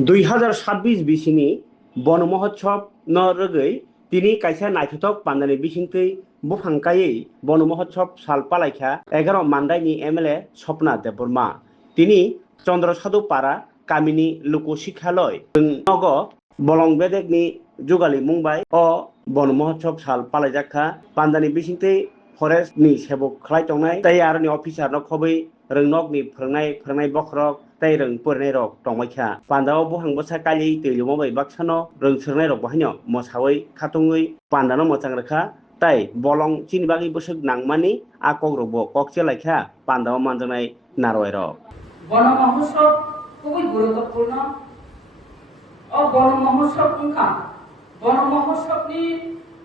2026 बिसिनि बन महोत्सव न रगै तिनि कायसा नायथुथक पान्दानि बिसिंथै बुफांकायै बन महोत्सव साल पालायखा 11 मान्दायनि एमएलए स्वप्ना देबबर्मा तिनि चंद्र साधु पारा कामिनी लुकु शिक्षालय नग बलं बेदेगनि जुगाली मुंबाई अ बन महोत्सव साल पालायजाखा पान्दानि बिसिंथै फरेस्ट नि सेबक खलाय तंनाय तै आरनि अफिसार न खबै रोंनक नि फोरोंनाय बखरक तै रों फोरनाय रक तंमायखा पान्दाव बुहां बसा कालि तैलुमो बै बाक्सानो रों सोरनाय रक बाहायनो मोसावै खातुङै पान्दानो मोजां रोखा तै बलं चिनबागि बसक नांमानि आकग रबो ककचे लायखा पान्दाव मानजनाय नारय रक বন মহোৎসব খুবই গুরুত্বপূর্ণ ও বন মহোৎসব অংখা বন মহোৎসবনি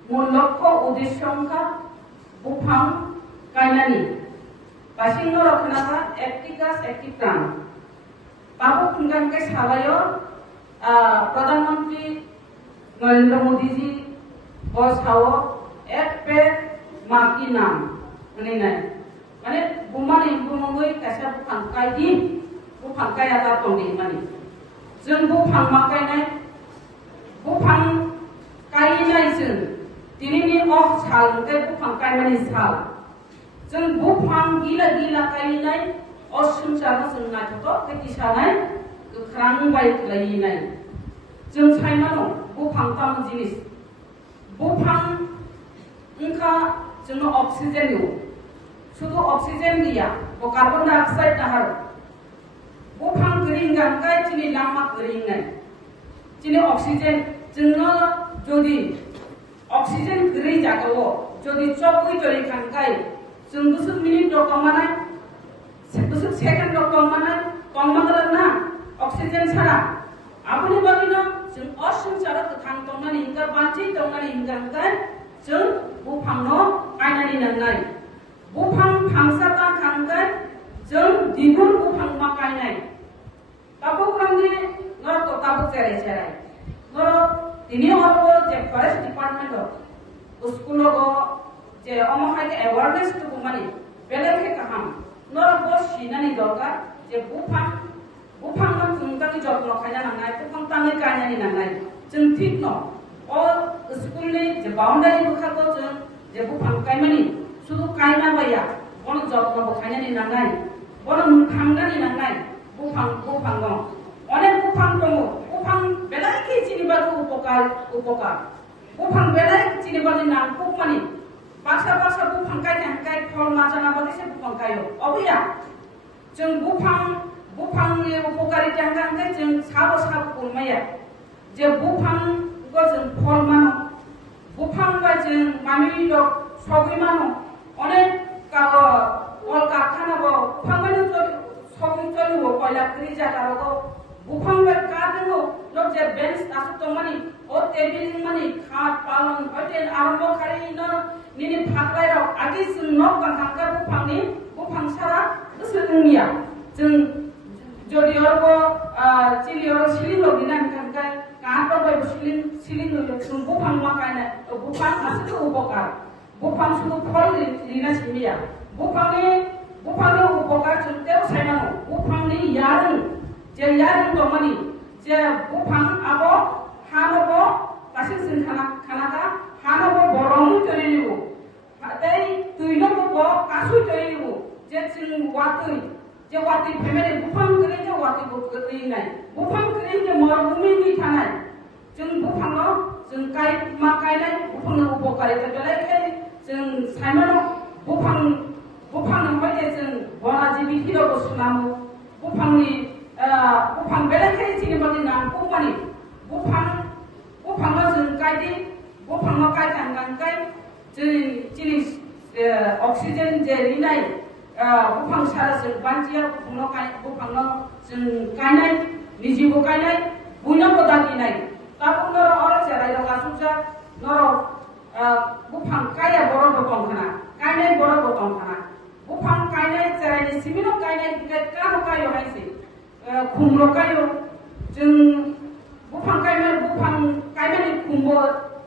মূল লক্ষ্য উদ্দেশ্য অংখা বুফাং কাইনানি বাসিঙ্গ রক্ষণাকা একটি গাছ একটি প্রাণ বাবু খুনগানকে সালায় প্রধানমন্ত্রী নরেন্দ্র মোদীজি বসাও এক পেड़ माँ की नाम माने बुमानि बुमंगै कासा बुफांकायदि बुफांकाया दा दंदि माने जों बुफां माकायनाय बुफां कायनाय जों दिनैनि अफ सालंते बुफांकायनाय साल जों बुफां गिला गिला कायनाय असुंसानो जों नाथ'थ केतिसानाय गोख्रां बायख्लायनाय जों सायमानो बुफां ताम जिनिस बुफां उनखा जोंनो अक्सिजेन हो শুধু অক্সিজেন দিয়া ও কার্বন ডাই অক্সাইড নাহার বুফাং গরিং গানকাই চিনি লামা গরিং নাই চিনি অক্সিজেন जोंनो যদি অক্সিজেন গরি জাগাও যদি চকুই তরি খানকাই जों गुसु मिनिट রকমানাই गुसु সেকেন্ড রকমানাই কমমাগলা না অক্সিজেন ছাড়া আপনি বাগিনো जों असंसार गोथां दंनानै हिंगा बांथि दंनानै हिंगांकाय जों बुफांनो आयनानि नांनाय बुफां फांसाबा खांगोन जों दिगुन बुफां माकायनाय ताबुग्रांनि नरक ताबु जेराय नर दिनि अरबो जे फरेस्ट डिपार्टमेंट स्कूल गो जे अमहाय अवेयरनेस तो माने बेलेखे काहाम नर बस सिनानि दरकार जे बुफां न जोंगानि जत्न खायना नांनाय बुफां तांनि गायनानि नांनाय जों ठीक न अ स्कूलनि जे बाउंडारि बुखाखौ जों जे बुफां गायमानि শুধু কাইনা বাইয়া বন যত্ন বখাইনানি নাंनाय বন মুখাंनानि नांनाय बुफां दं अनेक बुफां दङ बुफां बेलायखि चिनिबागो उपकार बुफां बेलाय चिनिबानि नांखौ मानि बाक्सा बुफां गायनाय फल माजाना बादिसे बुफां गायो अबैया जों बुफांनि उपकारिता हांगाय जों साबो कुरमाया जे बुफां गो जों फल मानो बुफां बा जों मामिनि दग सगै मानो অনেক কল কারখানাবো বুফাংমানি সবই চলিব কয়লা ক্রি জাগারগো বুফাংবে কাদেনো লক যে বেঞ্চ আসু তমানি ও টেবিল মানি খাট পালন হইতে আরম্ভ খারি ন নিনি ফাকলাই রাও আগে जों নক কানকা বুফাংনি বুফাং সারা গোসोनिया जों যদি অরব চিলি অর সিলিং লগিনা কানকা কাটো বাই সিলিং जों বুফাং মাকায়না বুফাং আসলে উপকার बुफां सुदु फल लिना सिमिया बुफांनि उपकार चुनतेव सायनानो बुफांनि यारिं जे यारिं दमानि जे बुफां आबो हानबो कासिं सिन खानाका हानबो बरंनि तरिनिबो हातै तुइनबो कासुइ तरिनिबो जे जों वातै जे वातै फेमेले बुफां करै जे वातै गरै नाय बुफां करै जे मरुभूमिनि थानाय जों बुफांनो जों कायनाय बुफांनि उपकारिता बेलायखाय जों सायमानो बुफां हयते जों बनाजिबि हिरबो सुनामो बुफां बेलायखाय चिनिबानि नांखौ मानि बुफांनो जों गायदि बुफांनो गायखांगांखाय जोंनि अक्सिजेन जे रिनाय बुफां सारा जों बान्थिया बुफांनो जों गायनाय निजिबो गायनाय बयनोबो दागिनाय ताबो नर अर जेराय गासुजा नर बुफां काया बरो बतन खाना कायनाय बरो बतन खाना बुफां कायनाय जेरायनि सिमिनो कायनाय कानो कायो हायसे खुमरो कायो जों बुफां कायनाय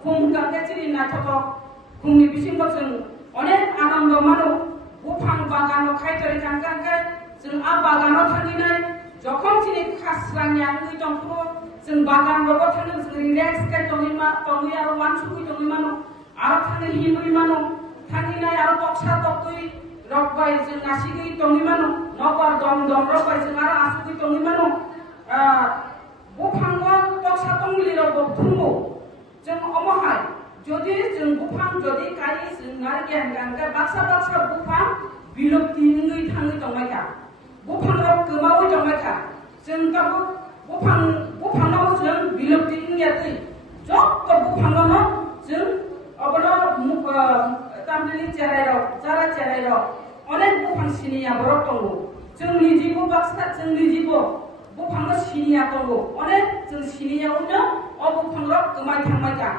खुम गांगेचिनि नाथक खुमनि बिसिंबो जों अनेक आनन्द मानो बुफां बागानो खायतरि थांगांगाय जों आ बागानो थांगिनाय যখন চিনি খাসরানি আনুই দंखो जों बागान रगो थांनो जों रिलेक्स काय तंगै आरो मानसुकुइ तंगै मानो आरो थांनो हिनुइ मानो थांगिनाय आरो तक्सा तक्तुइ रगबाय जों नासिगै तंगै मानो नगर दम दम रगबाय जों आरो आसुकुइ तंगै मानो बुफांगो तक्सा तंगलि रगो थुमो जों अमहाय जदि जों बुफां जदि काइ जों आरो गियान गानगा बाक्सा बाक्सा बुफां बिलुप्ति ngै थाङै दंबायखा बुफां रग गोमावै दंबायखा जों ताबो बुफांनाव जों बिलुप्ति ngैयाखै जत्त बुफांनाव जों अबनो तामनि चेराइराव जारा चेराइराव अनेक बुफां सिनिया बरक दङ जोंनि जिबो बाक्सा जोंनि जिबो बुफांनो सिनिया दङ अनेक जों सिनियावनो अ बुफां रग गोमाय थांबायखा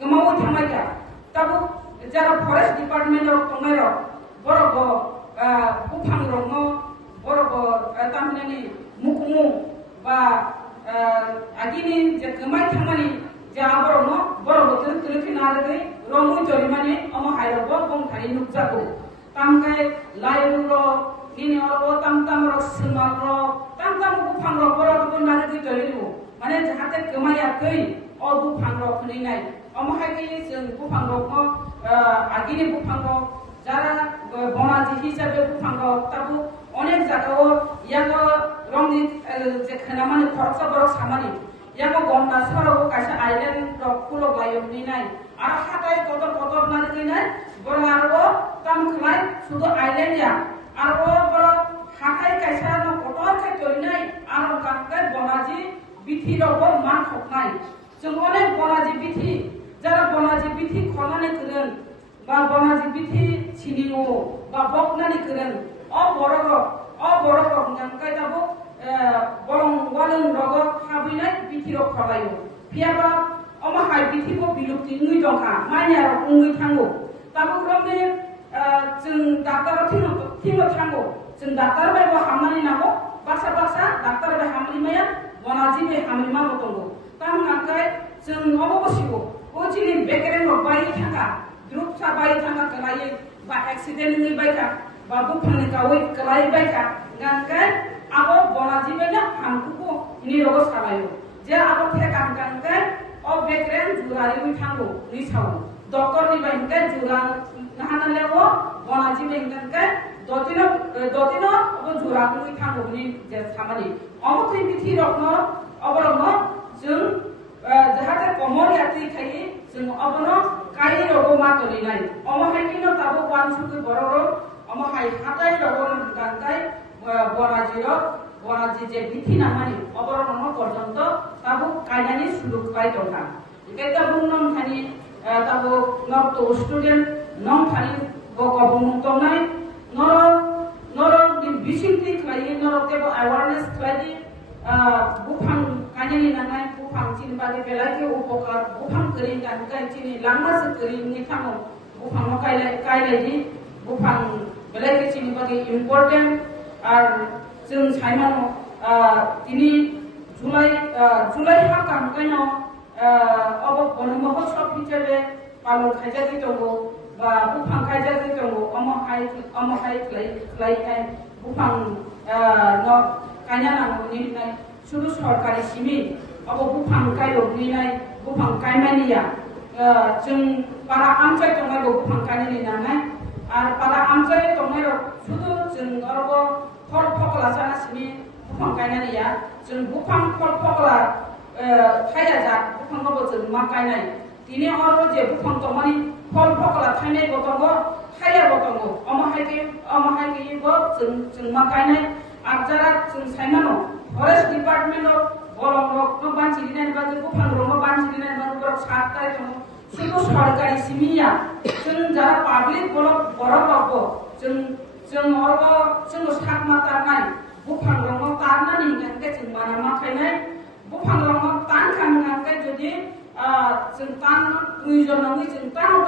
गोमावै थांबायखा ताबो जारा फरेस्ट डिपार्टमेन्ट रग दंनाय रग बरक बुफां रगनो बरक तामनि मुकुमु बा आगिनि जे गोमाय थांमानि जे आबरनो बरक बोथोर खोलखि नारगै रमुइ जरिमानि अम हायरबो बंथानि नुजागौ तामकाय लाइरुरो निनि अरबो ताम रग सोमारो ताम बुफां रग बरक नारगै जरिनु माने जाहाथे गोमायाखै अ बुफां रग खनिनाय अम हायगै जों बुफां रगनो आगिनि बुफां रग যারা বনাজি হিসাবে বুফাং রগ তাবু অনেক জায়গাও ইয়াগো রংনি যে খানামানি খরচা বড় সামানি ইয়াগো গন্ডা সরাও কাছে আইল্যান্ড রগ ফুলো গায়নি নাই আর হাতায় কত কত নারী নাই বড় আরো তাম খাই শুধু আইল্যান্ড ইয়া আরো বড় হাতায় কাছে ন কত খাই তরি নাই আর কানকাই বনাজি বিথি রগ মান খকনাই जों অনেক বনাজি বিথি যারা বনাজি বিথি খনানি করেন বা বনাজি বিথি চিনিও বা বকনানি করেন অ বড় রক নামকাই দাবো বরং ওয়ালং রগ হাবিনাই বিথি রক খাবাयो फियाबा अमा हाय बिथिबो बिलुप्ति ngै दंखा मानिया रक ngै थांगो ताबो रमने जों डाक्टर थिनो थांगो जों डाक्टर बायबो हामनानि नागो बासा डाक्टर बाय हामनि माया बनाजी बे हामनि मा दंगो ताम नांकाय जों अबो बसिगो ओ जिनि बेकेरेन रक बाय थांगा द्रुप साबाय थांगा कलायै बा एक्सिडेंट ngै बायका बा बुफांनि गावै कलाय बायका गानकाय आबो बनाजी बेना हामकुको नि रग साबायो जे आबो थे गानकाय अ बेकेरेन जुरारि बै थांगो नि साव डॉक्टर नि बायकाय जुरा नाहाना लेवो बनाजी बेंगानकाय दतिनो अबो जुरा ngै थांगो नि जे सामानि अबो थै बिथि रकनो अबरनो जों जाहाथे कमर यात्रि खायि जों अबनो काई रगो मा तलिनाय अमा हायकिनो ताबो वानसुकि बररो अमा हाय हाताय रगो गानकाय बनाजी जे बिथि नामानि अबरनो पर्यन्त ताबो कायनानि सुलुक पाय दंखा एकेता बुंनं थानि ताबो नक्तो स्टुडेन्ट नम थानि गको बुंनं तंनाय नर बिसिंति खायि नर केबो अवेयरनेस खायि बुफां कायनानि नांनाय बुफां चिन बादि बेलायके उपकार बुफां करि गानकाय चिनि लांमास करि नि थाङो बुफां कायलायनि बुफां बेलायके चिनि बादि इम्पोर्टेन्ट आर जों साइमानो तिनि जुलाई हा कानकायनो अब बनमहोत्सव हिसाबै पालन खायजागि दंगो बा बुफां खायजागि दंगो अम हाय खाय बुफां न कायना नांगौनि नाय सुरु सरकारि सिमि अब बुफां कायरगनि नाय बुफां कायमानिया जों बारा आमचाय दंनाय बुफां कायनानि नांनाय आर बारा आमचाय दंनाय सुरु जों अरबो फल फकला जाना सिमि बुफां कायनानिया जों बुफां फल फकला थाया जा बुफांखौ जों मा कायनाय दिनै अरबो जे बुफां दंमानि फल फकला थायनाय गतंगो थाया गतंगो अमहायबो जों मा कायनाय आजारा जों साइमानो फरेस्ट डिपार्टमेन्ट बरं रक बानसि दिनाय बादि बुफां रक बानसि दिनाय बादि बरक साथाय दं सुरु सरकारि सिमिया जों जारा पाब्लिक बरक रकबो जों अरबो जों साथ मातानाय बुफां रक तारनानि गानके जों माना मा खायनाय बुफां रक तान खांनांगै जुदि जों तान दुइजन नङै जों तान